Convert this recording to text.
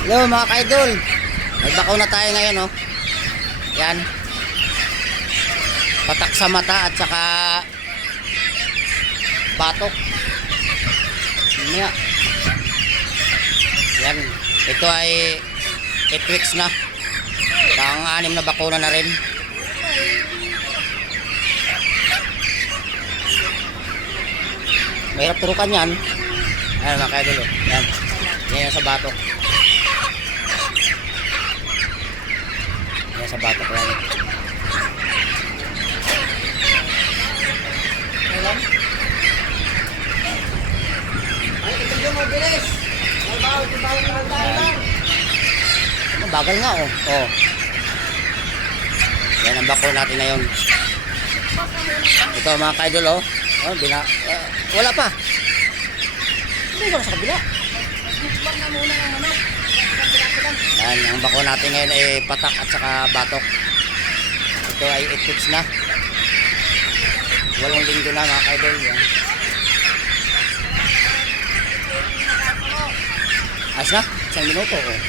Hello mga ka-idol. Nagbakaw na tayo ngayon, oh. Yan. Patak sa mata at saka batok. Yan. Ito ay 8 weeks na. Pang-anim na bakuna na rin. Mahirap turukan yan. Ayan mga ka-idol, oh. Yan. Yan sa batok. Yan sa batok yan. Ay, ito yung mabilis. Bagal nga, oh. Oh. Yan ang bako natin na yun. Ito mga ka-idol, oh. Oh, wala pa. Hindi ko na sa kabila. Yan, ang bako natin ngayon ay patak at saka batok. Ito ay 8 weeks na. 8 linggo na mga ka-idol. Yan. Ayos na, 1 minuto, oh.